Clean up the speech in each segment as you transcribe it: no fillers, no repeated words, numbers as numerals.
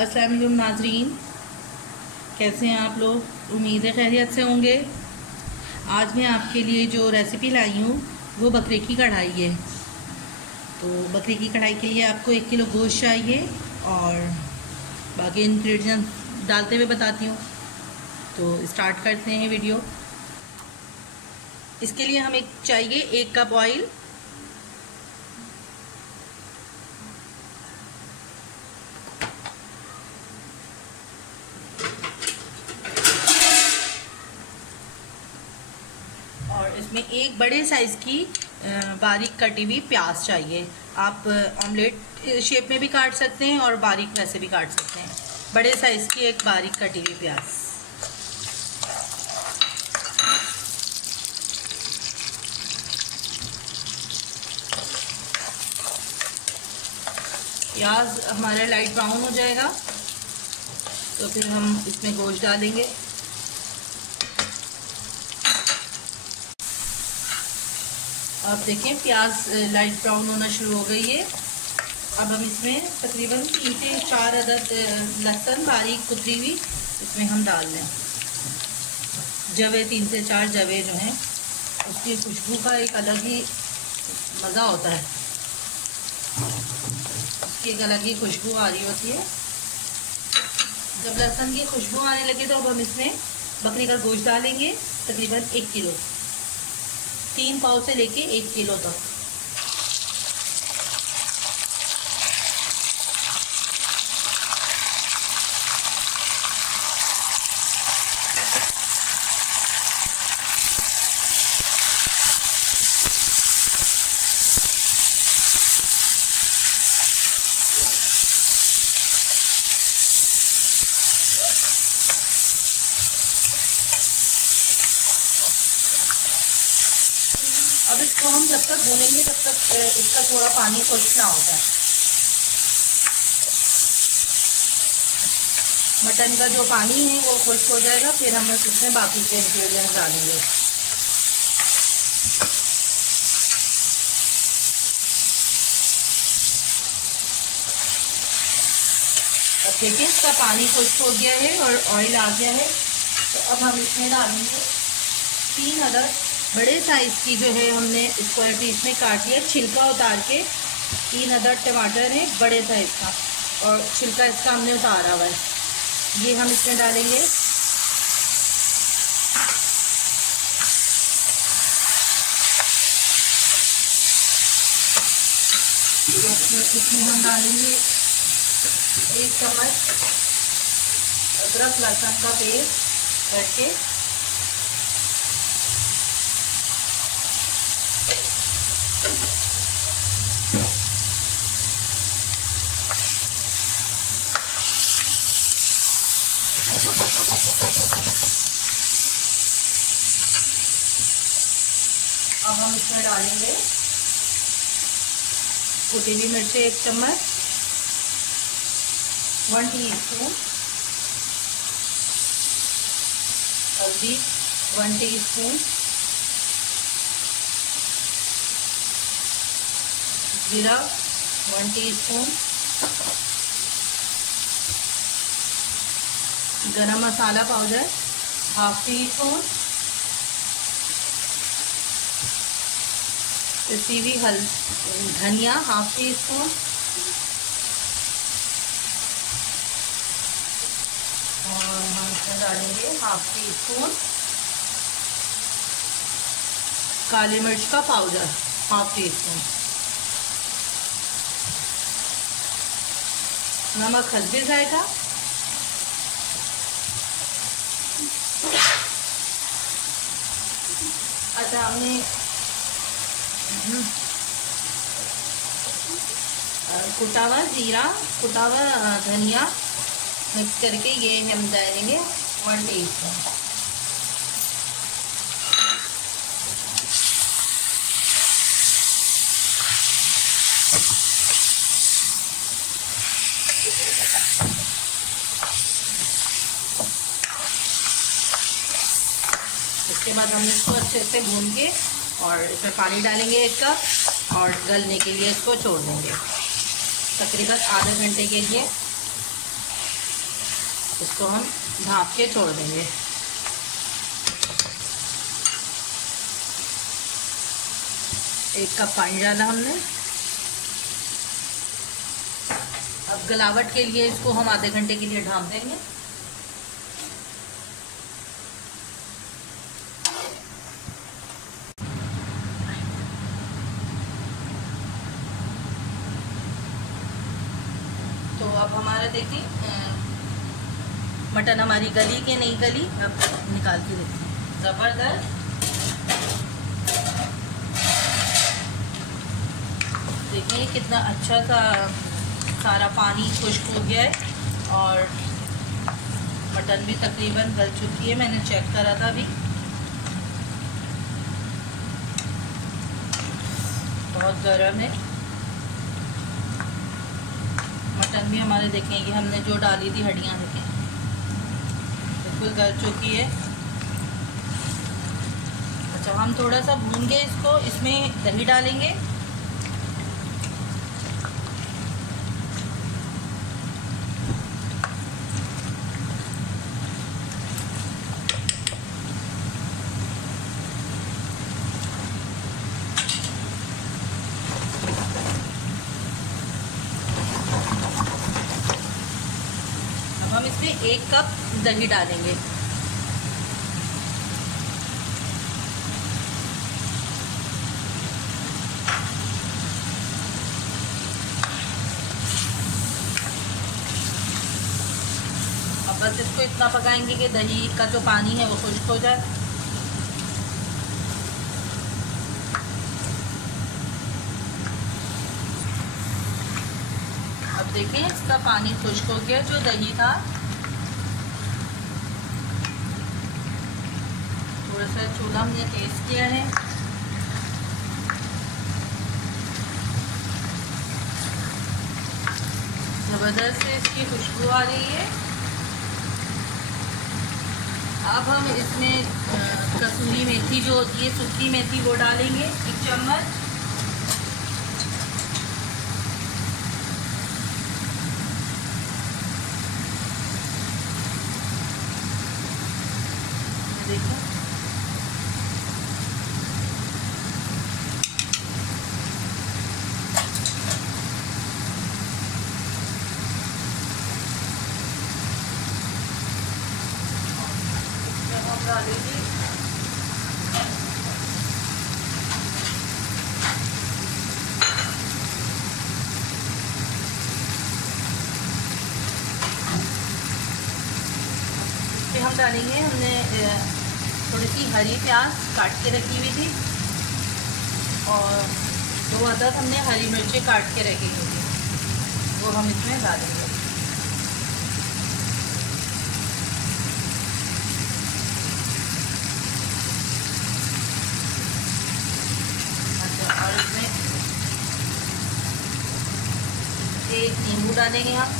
अस्सलाम वालेकुम नाजरीन, कैसे हैं आप लोग? उम्मीद है खैरियत से होंगे। आज मैं आपके लिए जो रेसिपी लाई हूँ वो बकरे की कढ़ाई है। तो बकरे की कढ़ाई के लिए आपको 1 किलो गोश्त चाहिए और बाकी इंग्रेडिएंट्स डालते हुए बताती हूँ। तो स्टार्ट करते हैं वीडियो। इसके लिए हमें चाहिए 1 कप ऑयल, और इसमें एक बड़े साइज़ की बारीक कटी हुई प्याज चाहिए। आप ऑमलेट शेप में भी काट सकते हैं और बारीक वैसे भी काट सकते हैं। बड़े साइज़ की एक बारीक कटी हुई प्याज। प्याज हमारा लाइट ब्राउन हो जाएगा तो फिर हम इसमें गोश्त डालेंगे। अब देखें प्याज लाइट ब्राउन होना शुरू हो गई है। अब हम इसमें तकरीबन 3 से 4 अदद लहसुन बारीक कुतरी हुई इसमें हम डाल दें। जवे 3 से 4 जवे जो हैं उसकी खुशबू का एक अलग ही मज़ा होता है, उसकी एक अलग ही खुशबू आ रही होती है। जब लहसुन की खुशबू आने लगे तो अब हम इसमें बकरी का गोश्त डालेंगे, तकरीबन 1 किलो, 3 पाव से लेके 1 किलो तक। अब इसको हम जब तक भूनेंगे तब तक इसका थोड़ा पानी खुश्क होता है। मटन का जो पानी है वो खुश्क हो जाएगा, फिर हम इसमें बाकी के इंग्रेडिएंट्स डालेंगे। अब देखिए इसका पानी खुश्क हो गया है और ऑयल आ गया है। तो अब हम इसमें डालेंगे 3 अदद बड़े साइज़ की जो है हमने स्क्वायर पीस में काट लिया, छिलका उतार के 3 अदद टमाटर है बड़े साइज़ का, और छिलका इसका हमने उतारा हुआ है, ये हम इसमें डालेंगे। इसमें हम डालेंगे 1 चम्मच अदरक लहसुन का पेस्ट करके, अब हम इसमें डालेंगे कुटी हुई मिर्ची 1 चम्मच, 1 टीस्पून हल्दी, 1 टीस्पून जीरा, 1 टीस्पून गरम मसाला पाउडर, 1/2 टीस्पून पिसी हुई धनिया, 1/2 टीस्पून, और हम इसमें डालेंगे 1/2 टीस्पून काली मिर्च का पाउडर, 1/2 टीस्पून नमक हस्बे जाएगा। अच्छा, हमने कुटा हुआ जीरा, कुटा हुआ धनिया मिक्स करके ये हम डालेंगे 1 टीस्पून। इसके बाद हम इसको अच्छे से भून के और इसमें पानी डालेंगे 1 कप और गलने के लिए इसको छोड़ देंगे तकरीबन आधे घंटे के लिए। इसको हम ढाँप के छोड़ देंगे। एक कप पानी डाला हमने। अब गलावट के लिए इसको हम आधे घंटे के लिए ढाँप देंगे। तो अब हमारा देखिए मटन हमारी गली के नहीं गली, अब निकाल के देखते हैं। ज़बरदस्त। देखिए कितना अच्छा सा सारा पानी खुश्क हो गया है और मटन भी तकरीबन गल चुकी है। मैंने चेक करा था अभी। बहुत गर्म है मटन भी हमारे। देखें कि हमने जो डाली थी हड्डियाँ देखें बिल्कुल गल चुकी है। अच्छा, हम थोड़ा सा भूनेंगे इसको। इसमें दही डालेंगे। हम इसमें 1 कप दही डालेंगे। अब बस इसको इतना पकाएंगे कि दही का जो पानी है वो खुश्क हो जाए। अब देखिए इसका पानी खुश्क हो गया जो दही था। थोड़ा सा चूल्हा हमने तेज किया है। ज़बरदस्त से इसकी खुशबू आ रही है। अब हम इसमें कसूरी मेथी जो होती है, सूखी मेथी, वो डालेंगे 1 चम्मच। देखो हम डालेंगे हम डालेंगे हमने थोड़ी सी हरी प्याज काट के रखी हुई थी और 2 अदद हमने हरी मिर्ची काट के रखी हुई थी, वो हम इसमें डालेंगे। अच्छा, और इसमें 1 नींबू डालेंगे हम।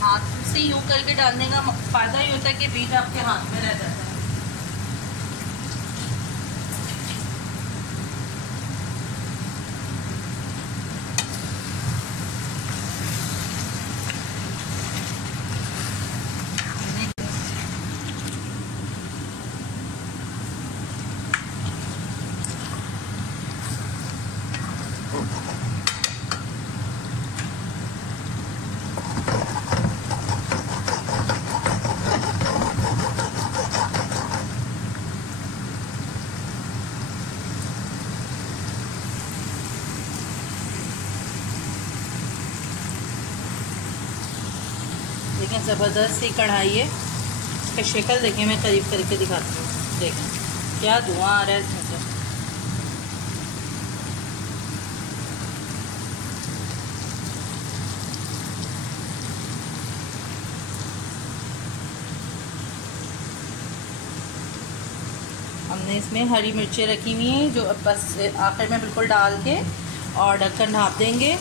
हाथ से यूँ करके डालने का फ़ायदा ये होता है कि बीज आपके हाथ में रह जाता है। देखें ज़बरदस्त सी कढ़ाई है। इसका शक्ल देखें, मैं करीब करके दिखाती हूँ। देखें क्या धुआं आ रहा है इसमें से। हमने इसमें हरी मिर्चें रखी हुई हैं जो बस आखिर में बिल्कुल डाल के और ढक्कन ढाँप देंगे।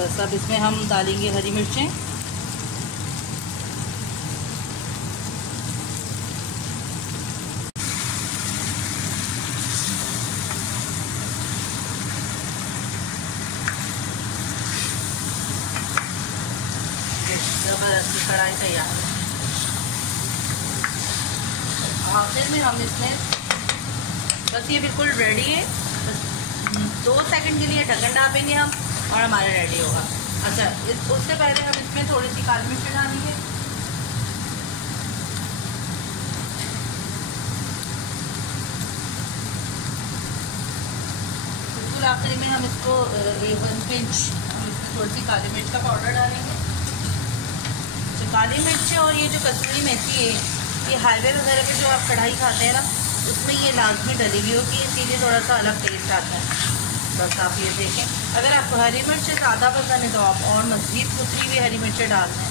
बस अब इसमें हम डालेंगे हरी मिर्चें। ज़बरदस्ती कढ़ाई तैयार है। आखिर में हम इसमें बस ये बिल्कुल रेडी है, बस 2 सेकंड के लिए ढक्कन डालेंगे हम और हमारा रेडी होगा। अच्छा, उससे पहले हम इसमें थोड़ी सी काली मिर्च डालेंगे। बिल्कुल आखिरी में हम इसको 1 पिंच हम इसमें थोड़ी सी काली मिर्च का पाउडर डालेंगे। काली मिर्च और ये जो कसूरी मेथी है, ये हाईवे वगैरह पे जो आप कढ़ाई खाते हैं ना, उसमें ये लाजमी डलेगी होगी, इसीलिए थोड़ा सा अलग टेस्ट आता है। बस आप ये देखें, अगर आपको हरी मिर्च ज़्यादा पसंद है तो आप और मज़ीद कुतरी हुई हरी मिर्च डाल दें।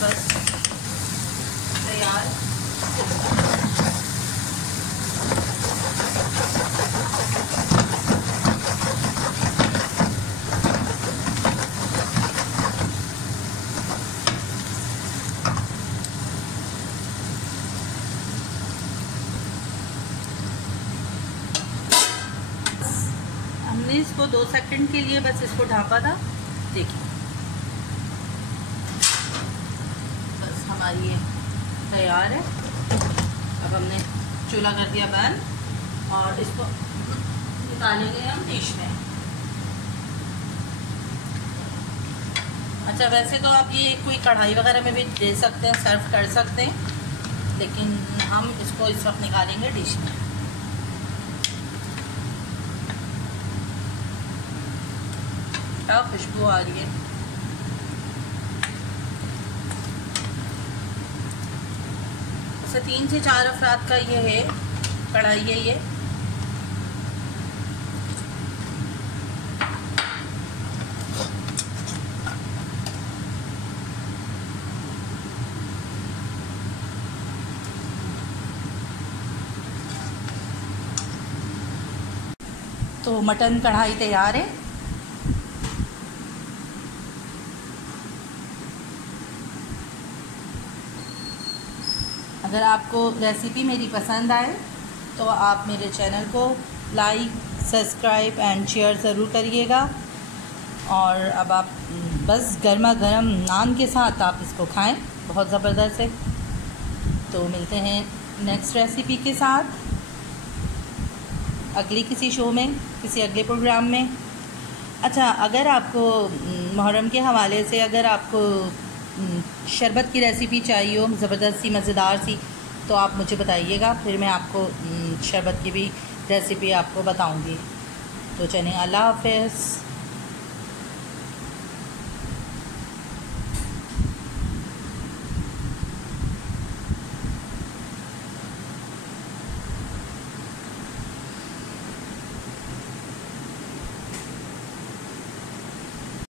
बस तैयार। हमने इसको 2 सेकंड के लिए बस इसको ढाँपा था। देखिए बस हमारी ये तैयार है। अब हमने चूल्हा कर दिया बंद और इसको निकालेंगे हम डिश में। अच्छा, वैसे तो आप ये कोई कढ़ाई वगैरह में भी दे सकते हैं, सर्व कर सकते हैं, लेकिन हम इसको इस वक्त निकालेंगे डिश में। क्या खुशबू आ रही है। वैसे 3 से 4 अफराद का ये है, कढ़ाई है ये। तो मटन कढ़ाई तैयार है। अगर आपको रेसिपी मेरी पसंद आए तो आप मेरे चैनल को लाइक, सब्सक्राइब एंड शेयर ज़रूर करिएगा। और अब आप बस गर्मा गर्म नान के साथ आप इसको खाएं, बहुत ज़बरदस्त है। तो मिलते हैं नेक्स्ट रेसिपी के साथ अगली किसी शो में, किसी अगले प्रोग्राम में। अच्छा, अगर आपको मुहर्रम के हवाले से अगर आपको शरबत की रेसिपी चाहिए हो, ज़बरदस्त सी मज़ेदार सी, तो आप मुझे बताइएगा, फिर मैं आपको शरबत की भी रेसिपी आपको बताऊंगी। तो चलें, अल्लाह हाफ़िज़।